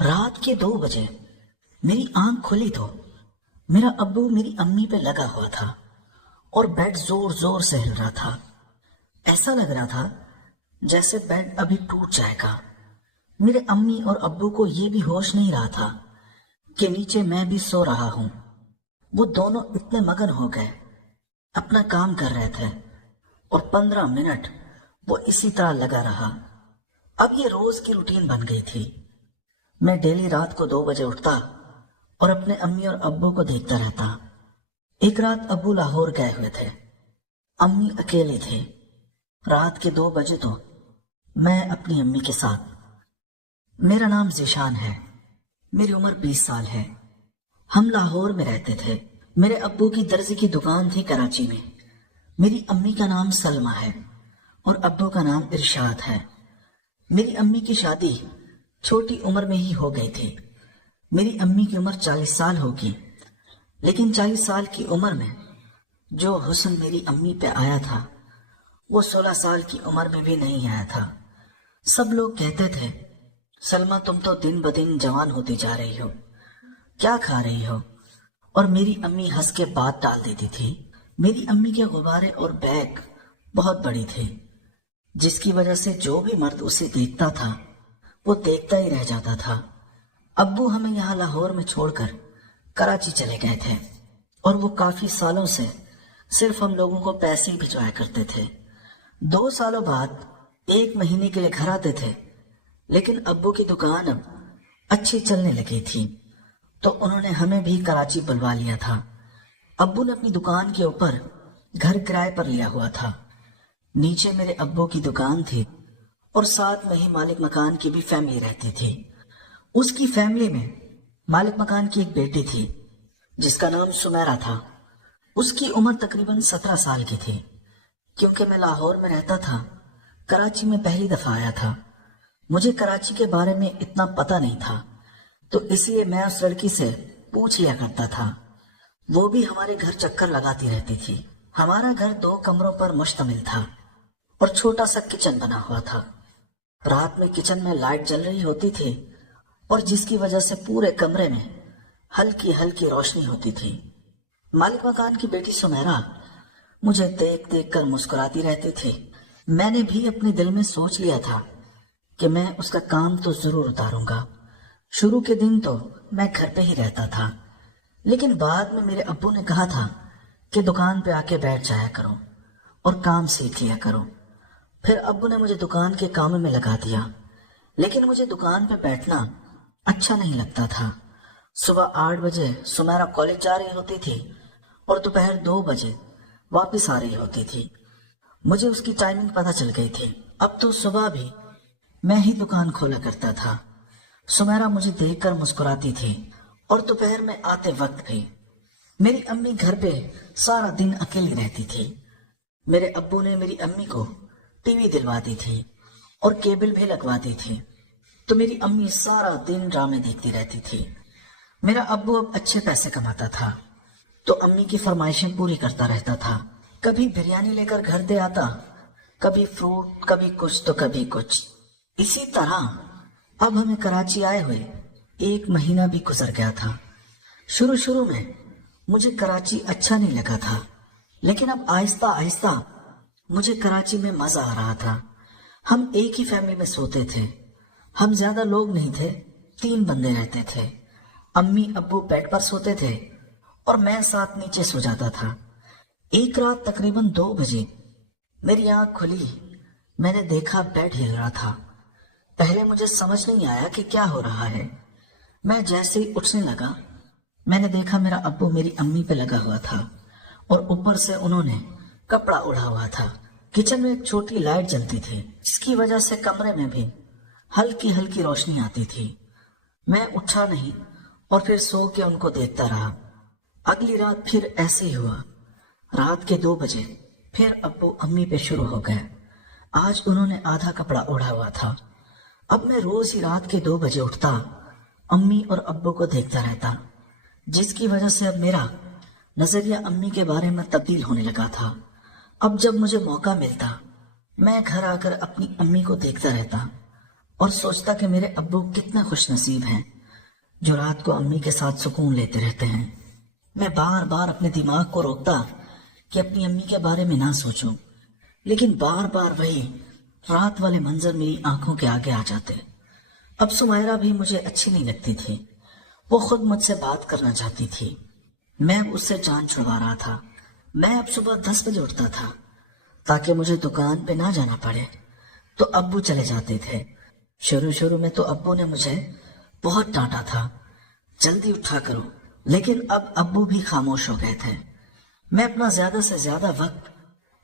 رات کے 2 بجے میری آنکھ کھلی تو میرا ابو میری امی پہ لگا ہوا تھا اور بیڈ زور زور سے ہل رہا تھا۔ ایسا لگ رہا تھا جیسے بیڈ ابھی ٹوٹ جائے گا۔ میرے امی اور ابو کو یہ بھی ہوش نہیں رہا تھا کہ نیچے میں بھی سو رہا ہوں۔ وہ دونوں اتنے مگن ہو گئے، اپنا کام کر رہے تھے، اور 15 منٹ وہ اسی طرح لگا رہا۔ اب یہ روز کی روٹین بن گئی تھی۔ میں ڈیلی رات کو 2 بجے اٹھتا اور اپنے امی اور ابو کو دیکھتا رہتا۔ ایک رات ابو لاہور گئے ہوئے تھے، امی اکیلے تھے۔ رات کے 2 بجے تو میں اپنی امی کے ساتھ۔ میرا نام ذیشان ہے، میری عمر 20 سال ہے۔ ہم لاہور میں رہتے تھے۔ میرے ابو کی درزی کی دکان تھی کراچی میں۔ میری امی کا نام سلمہ ہے اور ابو کا نام ارشاد ہے۔ میری امی کی شادی چھوٹی عمر میں ہی ہو گئی تھی۔ میری امی کی عمر 40 سال ہوگی، لیکن 40 سال کی عمر میں جو حسن میری امی پہ آیا تھا وہ 16 سال کی عمر میں بھی نہیں آیا تھا۔ سب لوگ کہتے تھے، سلمہ تم تو دن بدن جوان ہوتی جا رہی ہو، کیا کھا رہی ہو؟ اور میری امی ہنس کے بات ڈال دیتی تھی۔ میری امی کے غبارے اور بیگ بہت بڑی تھی، جس کی وجہ سے جو بھی مرد اسے دیکھتا تھا وہ دیکھتا ہی رہ جاتا تھا۔ ابو ہمیں یہاں لاہور میں چھوڑ کر کراچی چلے گئے تھے، اور وہ کافی سالوں سے صرف ہم لوگوں کو پیسے ہی بھجوایا کرتے تھے۔ 2 سالوں بعد 1 مہینے کے لیے گھر آتے تھے، لیکن ابو کی دکان اب اچھی چلنے لگی تھی تو انہوں نے ہمیں بھی کراچی بلوا لیا تھا۔ ابو نے اپنی دکان کے اوپر گھر کرائے پر لیا ہوا تھا۔ نیچے میرے ابو کی دکان تھی اور ساتھ میں ہی مالک مکان کی بھی فیملی رہتی تھی۔ اس کی فیملی میں مالک مکان کی ایک بیٹی تھی جس کا نام سمیرہ تھا۔ اس کی عمر تقریباً 17 سال کی تھی۔ کیونکہ میں لاہور میں رہتا تھا، کراچی میں پہلی دفعہ آیا تھا، مجھے کراچی کے بارے میں اتنا پتہ نہیں تھا، تو اس لیے میں اس لڑکی سے پوچھ لیا کرتا تھا۔ وہ بھی ہمارے گھر چکر لگاتی رہتی تھی۔ ہمارا گھر 2 کمروں پر مشتمل تھا اور چھوٹا سا کچن بنا ہوا تھا۔ رات میں کچن میں لائٹ جل رہی ہوتی تھی اور جس کی وجہ سے پورے کمرے میں ہلکی ہلکی روشنی ہوتی تھی۔ مالک مکان کی بیٹی سمیرہ مجھے دیکھ دیکھ کر مسکراتی رہتی تھی۔ میں نے بھی اپنے دل میں سوچ لیا تھا کہ میں اس کا کام تو ضرور اتاروں گا۔ شروع کے دن تو میں گھر پہ ہی رہتا تھا، لیکن بعد میں میرے ابو نے کہا تھا کہ دکان پہ آ کے بیٹھ جایا کرو اور کام سیکھ لیا کرو۔ پھر ابو نے مجھے دکان کے کاموں میں لگا دیا، لیکن مجھے دکان پہ بیٹھنا اچھا نہیں لگتا تھا۔ صبح 8 بجے سمیرہ کالج جا رہی ہوتی تھی اور دوپہر 2 بجے واپس آ رہی ہوتی تھی۔ مجھے اس کی ٹائمنگ پتہ چل گئی تھی۔ اب تو صبح بھی میں ہی دکان کھولا کرتا تھا۔ سمیرہ مجھے دیکھ کر مسکراتی تھی اور دوپہر میں آتے وقت بھی۔ میری امی گھر پہ سارا دن اکیلی رہتی تھی۔ میرے ابو نے میری امی کو ٹی وی دلوا دی تھی اور کیبل بھی لگوا دی تھی، تو میری امی سارا دن ڈرامے دیکھتی رہتی تھی۔ میرا ابو اب اچھے پیسے کماتا تھا تو امی کی فرمائشیں پوری کرتا رہتا تھا۔ کبھی بریانی لے کر گھر دے آتا، کبھی فروٹ، کبھی کچھ تو کبھی کچھ۔ اسی طرح اب ہمیں کراچی آئے ہوئے 1 مہینہ بھی گزر گیا تھا۔ شروع میں مجھے کراچی اچھا نہیں لگا تھا، لیکن اب آہستہ آہستہ مجھے کراچی میں مزہ آ رہا تھا۔ ہم ایک ہی فیملی میں سوتے تھے۔ ہم زیادہ لوگ نہیں تھے، 3 بندے رہتے تھے۔ امی ابو بیڈ پر سوتے تھے اور میں ساتھ نیچے سو جاتا تھا۔ ایک رات تقریباً 2 بجے میری آنکھ کھلی۔ میں نے دیکھا بیڈ ہل رہا تھا۔ پہلے مجھے سمجھ نہیں آیا کہ کیا ہو رہا ہے۔ میں جیسے ہی اٹھنے لگا، میں نے دیکھا میرا ابو میری امی پہ لگا ہوا تھا اور اوپر سے انہوں نے کپڑا اڑا ہوا تھا۔ کچن میں ایک چھوٹی لائٹ جلتی تھی، جس کی وجہ سے کمرے میں بھی ہلکی ہلکی روشنی آتی تھی۔ میں اٹھا نہیں اور پھر سو کے ان کو دیکھتا رہا۔ اگلی رات پھر ایسے ہی ہوا۔ رات کے 2 بجے پھر ابو امی پہ شروع ہو گئے۔ آج انہوں نے آدھا کپڑا اوڑھا ہوا تھا۔ اب میں روز ہی رات کے 2 بجے اٹھتا، امی اور ابو کو دیکھتا رہتا، جس کی وجہ سے اب میرا نظریہ امی کے بارے میں تبدیل ہونے لگا تھا۔ اب جب مجھے موقع ملتا، میں گھر آ کر اپنی امی کو دیکھتا رہتا اور سوچتا کہ میرے ابو کتنا خوش نصیب ہیں جو رات کو امی کے ساتھ سکون لیتے رہتے ہیں۔ میں بار بار اپنے دماغ کو روکتا کہ اپنی امی کے بارے میں نہ سوچوں، لیکن بار بار وہی رات والے منظر میری آنکھوں کے آگے آ جاتے۔ اب سمیرہ بھی مجھے اچھی نہیں لگتی تھی، وہ خود مجھ سے بات کرنا چاہتی تھی، میں اب اس سے جان چھڑوا رہا تھا۔ میں اب صبح 10 بجے اٹھتا تھا تاکہ مجھے دکان پہ نہ جانا پڑے، تو ابو چلے جاتے تھے۔ شروع میں تو ابو نے مجھے بہت ڈانٹا تھا، جلدی اٹھا کرو، لیکن اب ابو بھی خاموش ہو گئے تھے۔ میں اپنا زیادہ سے زیادہ وقت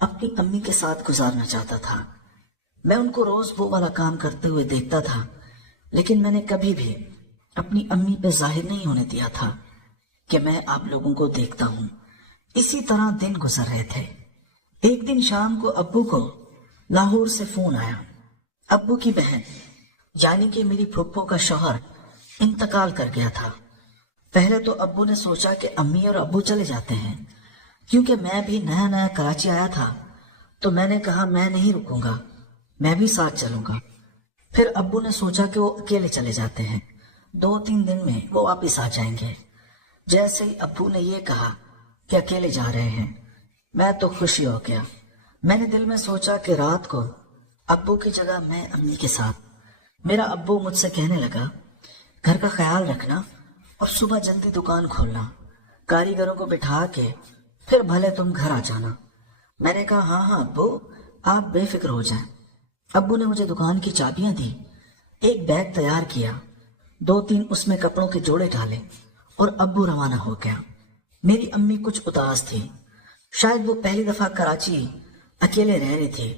اپنی امی کے ساتھ گزارنا چاہتا تھا۔ میں ان کو روز وہ والا کام کرتے ہوئے دیکھتا تھا، لیکن میں نے کبھی بھی اپنی امی پہ ظاہر نہیں ہونے دیا تھا کہ میں آپ لوگوں کو دیکھتا ہوں۔ اسی طرح دن گزر رہے تھے۔ ایک دن شام کو ابو کو لاہور سے فون آیا۔ ابو کی بہن یعنی کہ میری پھپھو کا شوہر انتقال کر گیا تھا۔ پہلے تو ابو نے سوچا کہ امی اور ابو چلے جاتے ہیں، کیونکہ میں بھی نیا کراچی آیا تھا، تو میں نے کہا میں نہیں رکوں گا، میں بھی ساتھ چلوں گا۔ پھر ابو نے سوچا کہ وہ اکیلے چلے جاتے ہیں، 2-3 دن میں وہ واپس آ جائیں گے۔ جیسے ہی ابو نے یہ کہا کہ اکیلے جا رہے ہیں، میں تو خوشی ہو گیا۔ میں نے دل میں سوچا کہ رات کو ابو کی جگہ میں امی کے ساتھ۔ میرا ابو مجھ سے کہنے لگا گھر کا خیال رکھنا اور صبح جلدی دکان کھولنا، کاریگروں کو بٹھا کے پھر بھلے تم گھر آ جانا۔ میں نے کہا ہاں ابو، آپ بے فکر ہو جائیں۔ ابو نے مجھے دکان کی چابیاں دی، ایک بیگ تیار کیا، 2-3 اس میں کپڑوں کے جوڑے ڈالے اور ابو روانہ ہو گیا۔ میری امی کچھ اداس تھی، شاید وہ پہلی دفعہ کراچی اکیلے رہ رہی تھی۔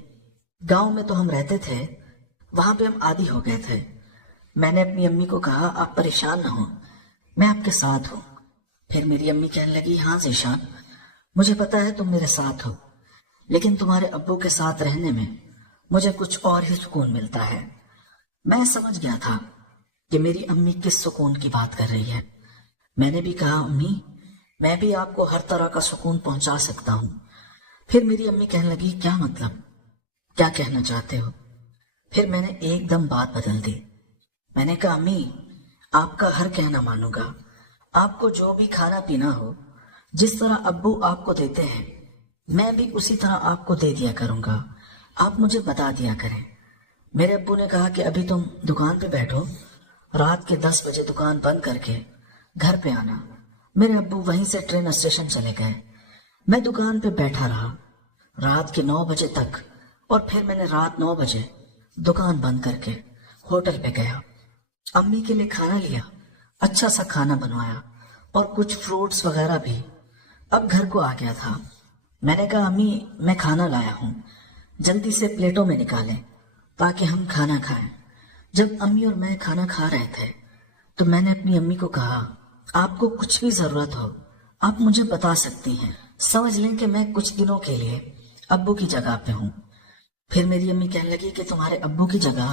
گاؤں میں تو ہم رہتے تھے، وہاں پہ ہم عادی ہو گئے تھے۔ میں نے اپنی امی کو کہا آپ پریشان نہ ہو، میں آپ کے ساتھ ہوں۔ پھر میری امی کہنے لگی ہاں ذیشان، مجھے پتا ہے تم میرے ساتھ ہو، لیکن تمہارے ابو کے ساتھ رہنے میں مجھے کچھ اور ہی سکون ملتا ہے۔ میں سمجھ گیا تھا کہ میری امی کس سکون کی بات کر رہی ہے۔ میں نے بھی کہا امی، میں بھی آپ کو ہر طرح کا سکون پہنچا سکتا ہوں۔ پھر میری امی کہنے لگی کیا مطلب، کیا کہنا چاہتے ہو؟ پھر میں نے ایک دم بات بدل دی۔ میں نے کہا امی، آپ کا ہر کہنا مانوں گا، آپ کو جو بھی کھانا پینا ہو، جس طرح ابو آپ کو دیتے ہیں میں بھی اسی طرح آپ کو دے دیا کروں گا، آپ مجھے بتا دیا کریں۔ میرے ابو نے کہا کہ ابھی تم دکان پہ بیٹھو، رات کے 10 بجے دکان بند کر کے گھر پہ آنا۔ میرے ابو وہیں سے ٹرین اسٹیشن چلے گئے۔ میں دکان پہ بیٹھا رہا رات کے 9 بجے تک، اور پھر میں نے رات 9 بجے دکان بند کر کے ہوٹل پہ گیا، امی کے لیے کھانا لیا، اچھا سا کھانا بنوایا اور کچھ فروٹس وغیرہ بھی۔ اب گھر کو آ گیا تھا۔ میں نے کہا امی میں کھانا لایا ہوں، جلدی سے پلیٹوں میں نکالیں تاکہ ہم کھانا کھائیں۔ جب امی اور میں کھانا کھا رہے تھے تو میں نے اپنی امی کو کہا آپ کو کچھ بھی ضرورت ہو آپ مجھے بتا سکتی ہیں، سمجھ لیں کہ میں کچھ دنوں کے لیے ابو کی جگہ پہ ہوں۔ پھر میری امی کہنے لگی کہ تمہارے ابو کی جگہ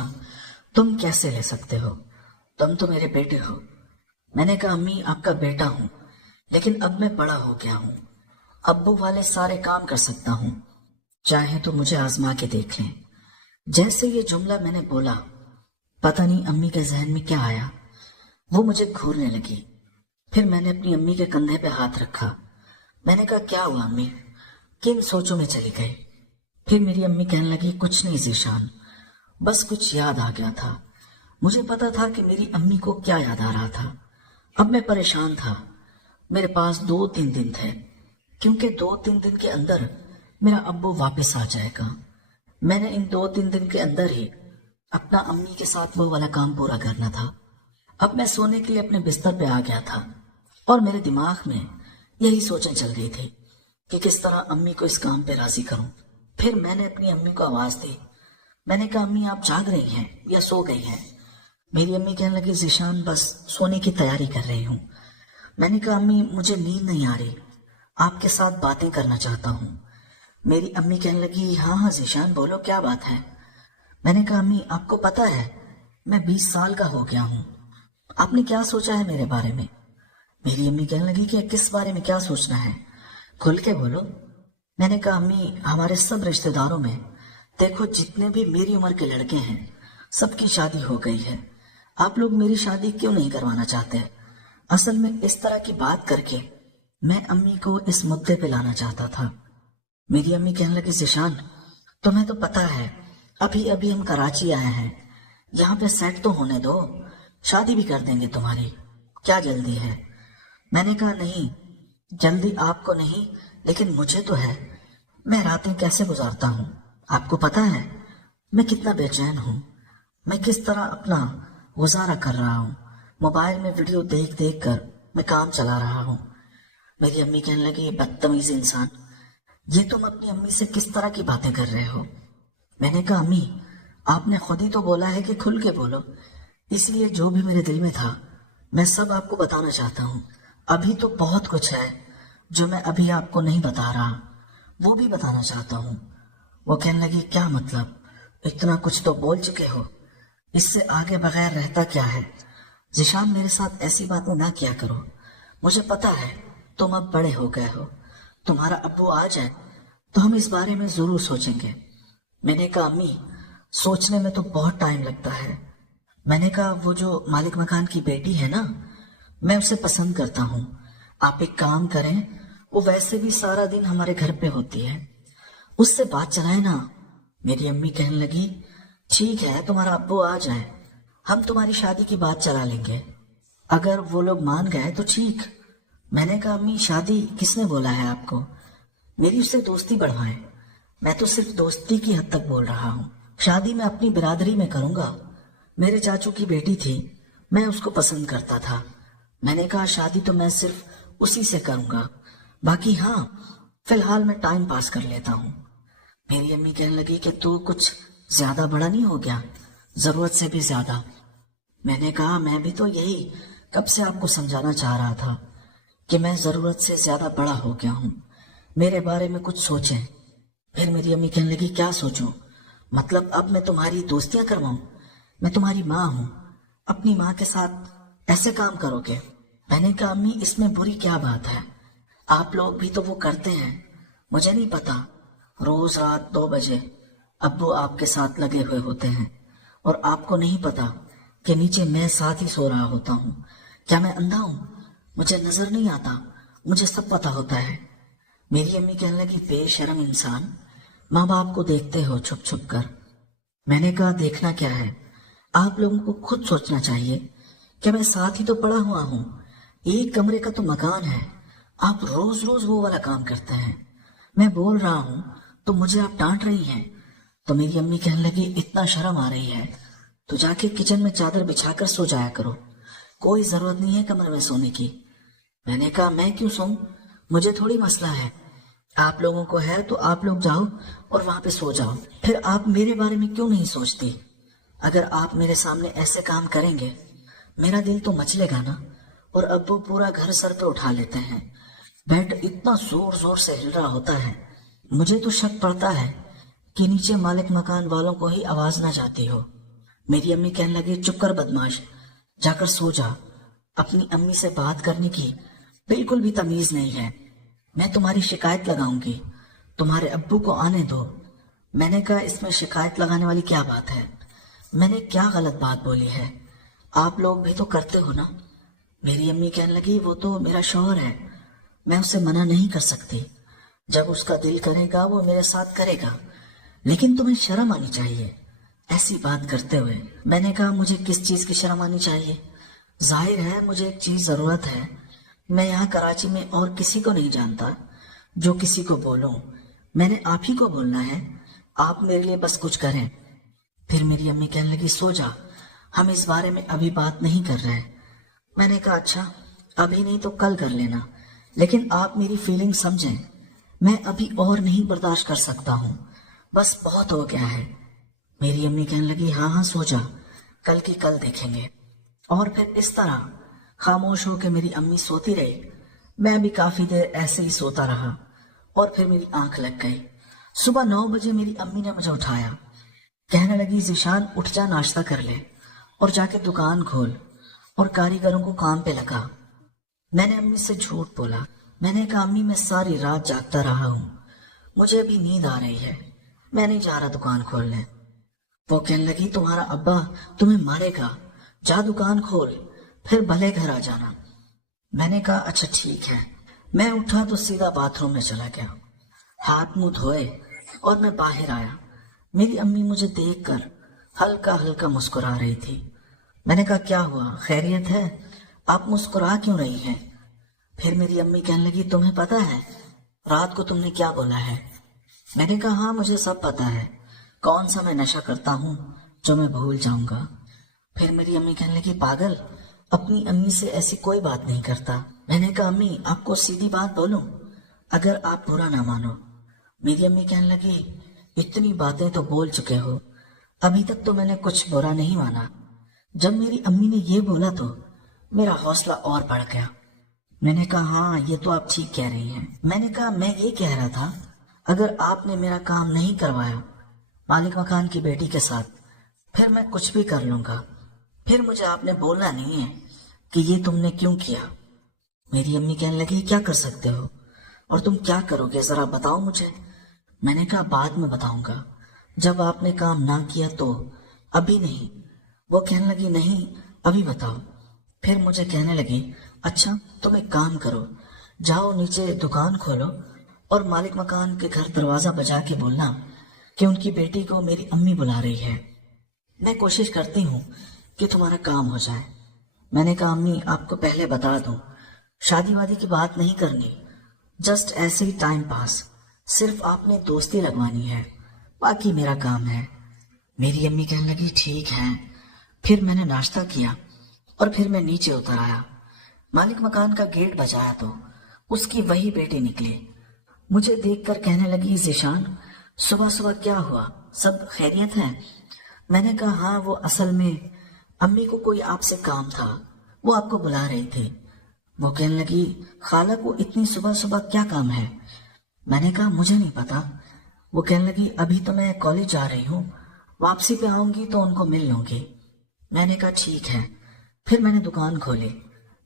تم کیسے لے سکتے ہو، تم تو میرے بیٹے ہو۔ میں نے کہا امی آپ کا بیٹا ہوں، لیکن اب میں بڑا ہو گیا ہوں، ابو والے سارے کام کر سکتا ہوں، چاہے تو مجھے آزما کے دیکھ لیں۔ جیسے یہ جملہ میں نے بولا، پتہ نہیں امی کے ذہن میں کیا آیا، وہ مجھے گھورنے لگی۔ پھر میں نے اپنی امی کے کندھے پہ ہاتھ رکھا۔ میں نے کہا کیا ہوا امی، کن سوچوں میں چلی گئی؟ پھر میری امی کہنے لگی کچھ نہیں ذیشان، بس کچھ یاد آ گیا تھا۔ مجھے پتا تھا کہ میری امی کو کیا یاد آ رہا تھا۔ اب میں پریشان تھا۔ میرے پاس 2-3 دن تھے، کیونکہ 2-3 دن کے اندر میرا ابو واپس آ جائے گا۔ میں نے ان 2-3 دن کے اندر ہی اپنا امی کے ساتھ وہ والا کام پورا کرنا تھا۔ اب میں سونے کے لیے اپنے بستر پہ آ گیا تھا اور میرے دماغ میں یہی سوچیں چل رہی تھی کہ کس طرح امی کو اس کام پہ راضی کروں۔ پھر میں نے اپنی امی کو آواز دی۔ میں نے کہا امی آپ جاگ رہی ہیں یا سو گئی ہیں؟ میری امی کہنے لگی ذیشان بس سونے کی تیاری کر رہی ہوں۔ میں نے کہا امی مجھے نیند نہیں آ رہی، آپ کے ساتھ باتیں کرنا چاہتا ہوں۔ میری امی کہنے لگی ہاں ذیشان بولو کیا بات ہے؟ میں نے کہا امی آپ کو پتا ہے میں 20 سال کا ہو گیا ہوں، آپ نے کیا سوچا ہے میرے بارے میں؟ میری امی کہنے لگی کہ کس بارے میں کیا سوچنا ہے، کھل کے بولو۔ میں نے کہا امی ہمارے سب رشتہ داروں میں دیکھو جتنے بھی میری عمر کے لڑکے ہیں सबकी शादी हो गई है, आप लोग मेरी शादी क्यों नहीं करवाना चाहते? असल में इस तरह की बात करके मैं अम्मी को इस मुद्दे पे लाना चाहता था। मेरी अम्मी कहने लगी, ज़ीशान तुम्हें तो पता है अभी अभी हम कराची आए हैं, यहाँ पे सेट तो होने दो, शादी भी कर देंगे तुम्हारी, क्या जल्दी है? मैंने कहा नहीं, जल्दी आपको नहीं लेकिन मुझे तो है। मैं रातें कैसे गुजारता हूँ आपको पता है, मैं कितना बेचैन हूँ, मैं किस तरह अपना गुजारा कर रहा हूँ, मोबाइल में वीडियो देख देख कर मैं काम चला रहा हूँ। मेरी अम्मी कहने लगी, बदतमीज इंसान, ये तुम अपनी अम्मी से किस तरह की बातें कर रहे हो? मैंने कहा, अम्मी आपने खुद ही तो बोला है कि खुल के बोलो, इसलिए जो भी मेरे दिल में था मैं सब आपको बताना चाहता हूँ। अभी तो बहुत कुछ है जो मैं अभी आपको नहीं बता रहा, वो भी बताना चाहता हूँ। वो कहने लगी, क्या मतलब? इतना कुछ तो बोल चुके हो, इससे आगे बगैर रहता क्या है? ज़ीशान मेरे साथ ऐसी बातें ना किया करो, मुझे पता है तुम अब बड़े हो गए हो, तुम्हारा अब्बू आ जाए तो हम इस बारे में जरूर सोचेंगे। मैंने कहा, अम्मी सोचने में तो बहुत टाइम लगता है। मैंने कहा, वो जो मालिक मकान की बेटी है ना, मैं उसे पसंद करता हूँ, आप एक काम करें, वो वैसे भी सारा दिन हमारे घर पे होती है, उससे बात चलाए ना। मेरी अम्मी कहने लगी, ठीक है तुम्हारा अब्बू आ जाए, हम तुम्हारी शादी की बात चला लेंगे, अगर वो लोग मान गए तो ठीक। मैंने कहा, अम्मी शादी किसने बोला है आपको? मेरी उससे दोस्ती बढ़वाएं, मैं तो सिर्फ दोस्ती की हद तक बोल रहा हूँ, शादी मैं अपनी बिरादरी में करूंगा। मेरे चाचू की बेटी थी, मैं उसको पसंद करता था। मैंने कहा, शादी तो मैं सिर्फ उसी से करूंगा, बाकी हाँ फिलहाल मैं टाइम पास कर लेता हूँ। मेरी अम्मी कहने लगी कि तू कुछ ज्यादा बड़ा नहीं हो गया, जरूरत से भी ज्यादा? मैंने कहा, मैं भी तो यही कब से आपको समझाना चाह रहा था कि मैं जरूरत से ज्यादा बड़ा हो गया हूँ, मेरे बारे में कुछ सोचें। फिर मेरी अम्मी कहने लगी, क्या सोचूं? मतलब अब मैं तुम्हारी दोस्तियां करवाऊं? मैं तुम्हारी माँ हूँ, अपनी माँ के साथ ऐसे काम करोगे? मैंने कहा, अम्मी इसमें बुरी क्या बात है, आप लोग भी तो वो करते हैं, मुझे नहीं पता। रोज रात 2 बजे अब्बू आपके साथ लगे हुए होते हैं और आपको नहीं पता कि नीचे मैं साथ ही सो रहा होता हूँ। क्या मैं अंधा हूँ? मुझे नजर नहीं आता? मुझे सब पता होता है। मेरी अम्मी कहने लगी, बेशर्म इंसान, माँ बाप को देखते हो छुप छुप कर। मैंने कहा, देखना क्या है, आप लोगों को खुद सोचना चाहिए कि मैं साथ ही तो पड़ा हुआ हूँ, एक कमरे का तो मकान है, आप रोज रोज वो वाला काम करते हैं। मैं बोल रहा हूँ तो मुझे आप डांट रही हैं। तो मेरी अम्मी कहने लगी, इतना शर्म आ रही है तो जाके किचन में चादर बिछाकर सो जाया करो, कोई जरूरत नहीं है कमरे में सोने की। मैंने कहा, मैं क्यों सोऊं, मुझे थोड़ी मसला है, आप लोगों को है तो आप लोग जाओ और वहां पे सो जाओ, फिर आप मेरे बारे में क्यों नहीं सोचती? अगर आप मेरे सामने ऐसे काम करेंगे मेरा दिल तो मचलेगा ना। और अब्बू पूरा घर सर पे उठा लेते हैं, बेड इतना जोर जोर से हिल रहा होता है, मुझे तो शक पड़ता है कि नीचे मालिक मकान वालों को ही आवाज ना जाती हो। मेरी अम्मी कहने लगी, चुप कर बदमाश, जाकर सो जा, अपनी अम्मी से बात करने की बिल्कुल भी तमीज नहीं है, मैं तुम्हारी शिकायत लगाऊंगी, तुम्हारे अब्बू को आने दो। मैंने कहा, इसमें शिकायत लगाने वाली क्या बात है, मैंने क्या गलत बात बोली है, आप लोग भी तो करते हो ना। मेरी अम्मी कहने लगी, वो तो मेरा शौहर है, मैं उसे मना नहीं कर सकती, जब उसका दिल करेगा वो मेरे साथ करेगा, लेकिन तुम्हें शर्म आनी चाहिए ऐसी बात करते हुए। मैंने कहा, मुझे किस चीज की शर्म आनी चाहिए? जाहिर है मुझे एक चीज जरूरत है, मैं यहाँ कराची में और किसी को नहीं जानता, जो किसी को बोलूं मैंने आप ही को बोलना है, आप मेरे लिए बस कुछ करें। फिर मेरी अम्मी कहने लगी, सो जा, हम इस बारे में अभी बात नहीं कर रहे हैं। मैंने कहा, अच्छा अभी नहीं तो कल कर लेना, लेकिन आप मेरी फीलिंग समझें, मैं अभी और नहीं बर्दाश्त कर सकता हूँ, बस बहुत हो गया है। मेरी अम्मी कहने लगी, हाँ हाँ सो जा, कल की कल देखेंगे। और फिर इस तरह खामोश होकर मेरी अम्मी सोती रही, मैं भी काफी देर ऐसे ही सोता रहा और फिर मेरी आंख लग गई। सुबह 9 बजे मेरी अम्मी ने मुझे उठाया, कहने लगी, ज़ीशान उठ जा, नाश्ता कर ले और जाके दुकान खोल और कारीगरों को काम पे लगा। मैंने अम्मी से झूठ बोला, मैंने कहा, अम्मी मैं सारी रात जागता रहा हूँ, मुझे अभी नींद आ रही है, मैं नहीं जा रहा दुकान खोलने। वो कहने लगी तुम्हारा अब्बा तुम्हें मारेगा, जा दुकान खोल, फिर भले घर आ जाना। मैंने कहा अच्छा ठीक है। मैं उठा तो सीधा बाथरूम में चला गया, हाथ मुंह धोए और मैं बाहर आया। मेरी अम्मी मुझे देखकर हल्का हल्का मुस्कुरा रही थी। मैंने कहा क्या हुआ, खैरियत है, आप मुस्कुरा क्यों रही हैं? फिर मेरी अम्मी कहने लगी तुम्हें पता है रात को तुमने क्या बोला है? मैंने कहा हाँ मुझे सब पता है, कौन सा मैं नशा करता हूँ जो मैं भूल जाऊंगा। फिर मेरी अम्मी कहने लगी पागल, अपनी अम्मी से ऐसी कोई बात नहीं करता। मैंने कहा अम्मी आपको सीधी बात बोलूं, अगर आप बुरा ना मानो। मेरी अम्मी कहने लगी इतनी बातें तो बोल चुके हो, अभी तक तो मैंने कुछ बुरा नहीं माना। जब मेरी अम्मी ने ये बोला तो मेरा हौसला और बढ़ गया। मैंने कहा हाँ ये तो आप ठीक कह रही हैं। मैंने कहा मैं ये कह रहा था अगर आपने मेरा काम नहीं करवाया मालिक मकान की बेटी के साथ, फिर मैं कुछ भी कर लूंगा, फिर मुझे आपने बोलना नहीं है कि ये तुमने क्यों किया। मेरी अम्मी कहने लगी क्या कर सकते हो और तुम क्या करोगे जरा बताओ मुझे। मैंने कहा बाद में बताऊंगा, जब आपने काम ना किया तो, अभी नहीं। वो कहने लगी नहीं अभी बताओ। फिर मुझे कहने लगी अच्छा तुम एक काम करो, जाओ नीचे दुकान खोलो और मालिक मकान के घर दरवाजा बजा के बोलना कि उनकी बेटी को मेरी अम्मी बुला रही है, मैं कोशिश करती हूँ कि तुम्हारा काम हो जाए। मैंने कहा अम्मी आपको पहले बता दूं, शादी वादी की बात नहीं करनी, जस्ट ऐसे ही टाइम पास, सिर्फ आपने दोस्ती लगवानी है, बाकी मेरा काम है। मेरी अम्मी कहने लगी ठीक है। फिर मैंने नाश्ता किया और फिर मैं नीचे उतर आया। मालिक मकान का गेट बजाया तो उसकी वही बेटी निकली। मुझे देखकर कहने लगी ज़ीशान सुबह सुबह क्या हुआ, सब खैरियत है? मैंने कहा हाँ वो असल में अम्मी को कोई आपसे काम था, वो आपको बुला रही थी। वो कहने लगी खाला को इतनी सुबह सुबह क्या काम है? मैंने कहा मुझे नहीं पता। वो कहने लगी अभी तो मैं कॉलेज जा रही हूँ, वापसी पे आऊंगी तो उनको मिल लूंगी। मैंने कहा ठीक है। फिर मैंने दुकान खोली,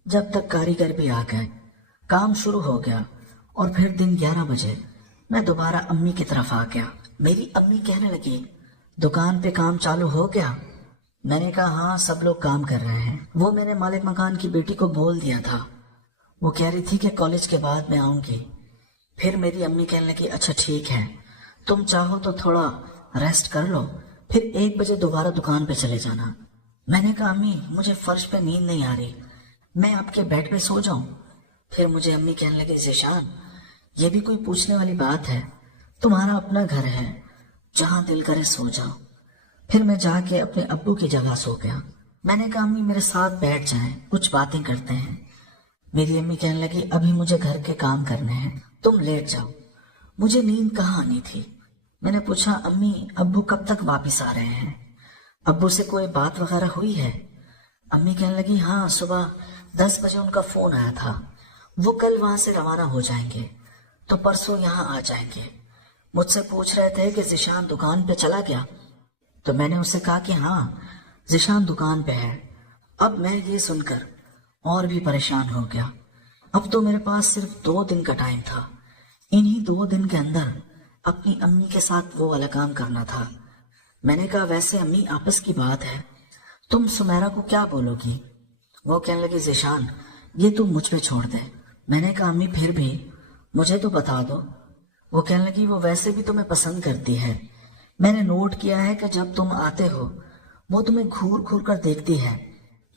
जब तक कारीगर भी आ गए, काम शुरू हो गया और फिर दिन 11 बजे मैं दोबारा अम्मी की तरफ आ गया। मेरी अम्मी कहने लगी दुकान पे काम चालू हो गया? मैंने कहा हाँ सब लोग काम कर रहे हैं, वो मैंने मालिक मकान की बेटी को बोल दिया था, वो कह रही थी कि कॉलेज के बाद मैं आऊंगी। फिर मेरी अम्मी कहने लगी अच्छा ठीक है, तुम चाहो तो थोड़ा रेस्ट कर लो, फिर 1 बजे दोबारा दुकान पे चले जाना। मैंने कहा अम्मी मुझे फर्श पे नींद नहीं आ रही, मैं आपके बेड पे सो जाऊं? फिर मुझे अम्मी कहने लगी ज़ीशान ये भी कोई पूछने वाली बात है, तुम्हारा अपना घर है, जहां दिल करे सो जाओ। फिर मैं जाके अपने अब्बू की जगह सो गया। मैंने कहा अम्मी मेरे साथ बैठ जाएं, कुछ बातें करते हैं। मेरी अम्मी कहने लगी अभी मुझे घर के काम करने हैं, तुम लेट जाओ। मुझे नींद कहाँ आनी थी। मैंने पूछा अम्मी अब्बू कब तक वापिस आ रहे हैं, अब्बू से कोई बात वगैरह हुई है? अम्मी कहने लगी हाँ सुबह 10 बजे उनका फोन आया था, वो कल वहां से रवाना हो जाएंगे तो परसों यहाँ आ जाएंगे। मुझसे पूछ रहे थे कि ज़ीशान दुकान पे चला गया, तो मैंने उससे कहा कि हाँ ज़ीशान दुकान पे है। अब मैं ये सुनकर और भी परेशान हो गया। अब तो मेरे पास सिर्फ 2 दिन का टाइम था, इन्हीं 2 दिन के अंदर अपनी अम्मी के साथ वो वाला काम करना था। मैंने कहा वैसे अम्मी आपस की बात है, तुम सुमेरा को क्या बोलोगी? वो कहने लगी ज़ीशान ये तू मुझ पे छोड़ दे। मैंने कहा अम्मी फिर भी मुझे तो बता दो। वो कहने लगी वो वैसे भी तुम्हें पसंद करती है, मैंने नोट किया है कि जब तुम आते हो वो तुम्हें घूर घूर कर देखती है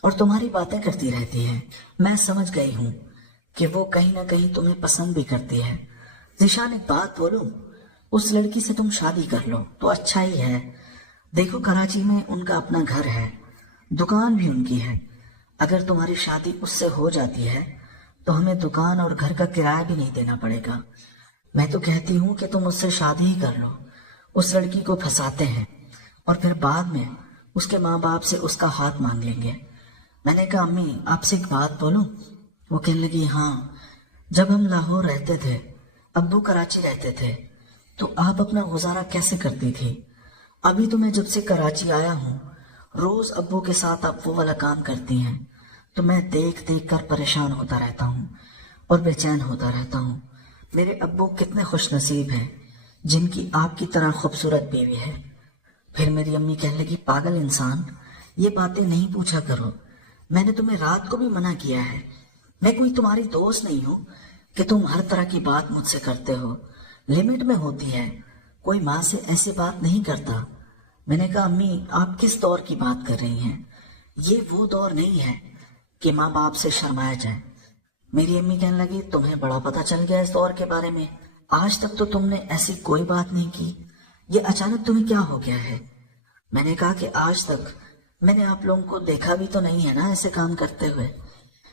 और तुम्हारी बातें करती रहती है। मैं समझ गई हूँ कि वो कहीं ना कहीं तुम्हें पसंद भी करती है। ज़ीशान एक बात बोलूं, उस लड़की से तुम शादी कर लो तो अच्छा ही है। देखो कराची में उनका अपना घर है, दुकान भी उनकी है, अगर तुम्हारी शादी उससे हो जाती है तो हमें दुकान और घर का किराया भी नहीं देना पड़ेगा। मैं तो कहती हूँ कि तुम उससे शादी ही कर लो। उस लड़की को फंसाते हैं और फिर बाद में उसके माँ बाप से उसका हाथ मांग लेंगे। मैंने कहा अम्मी आपसे एक बात बोलूं? वो कहने लगी हाँ, जब हम लाहौर रहते थे, अब्बू कराची रहते थे, तो आप अपना गुजारा कैसे करती थी? अभी तो मैं जब से कराची आया हूँ रोज अब्बू के साथ आप वो वाला काम करती हैं, तो मैं देख देख कर परेशान होता रहता हूँ और बेचैन होता रहता हूँ। मेरे अब्बू कितने खुश नसीब हैं जिनकी आपकी तरह खूबसूरत बीवी है। फिर मेरी अम्मी कहने लगी, पागल इंसान, ये बातें नहीं पूछा करो, मैंने तुम्हें रात को भी मना किया है। मैं कोई तुम्हारी दोस्त नहीं हूँ कि तुम हर तरह की बात मुझसे करते हो, लिमिट में होती है, कोई माँ से ऐसी बात नहीं करता। मैंने कहा, अम्मी आप किस दौर की बात कर रही हैं, ये वो दौर नहीं है कि माँ बाप से शर्माया जाए। मेरी अम्मी कहने लगी, तुम्हें बड़ा पता चल गया इस दौर के बारे में, आज तक तो तुमने ऐसी कोई बात नहीं की, ये अचानक तुम्हें क्या हो गया है। मैंने कहा कि आज तक मैंने आप लोगों को देखा भी तो नहीं है ना ऐसे काम करते हुए।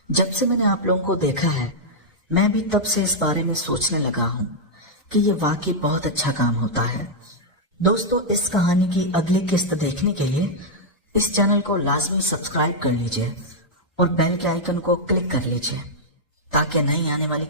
जब से मैंने आप लोगों को देखा है, मैं भी तब से इस बारे में सोचने लगा हूँ कि ये वाकई बहुत अच्छा काम होता है। दोस्तों, इस कहानी की अगली किस्त देखने के लिए इस चैनल को लाजमी सब्सक्राइब कर लीजिए और बेल के आइकन को क्लिक कर लीजिए ताकि नई आने वाली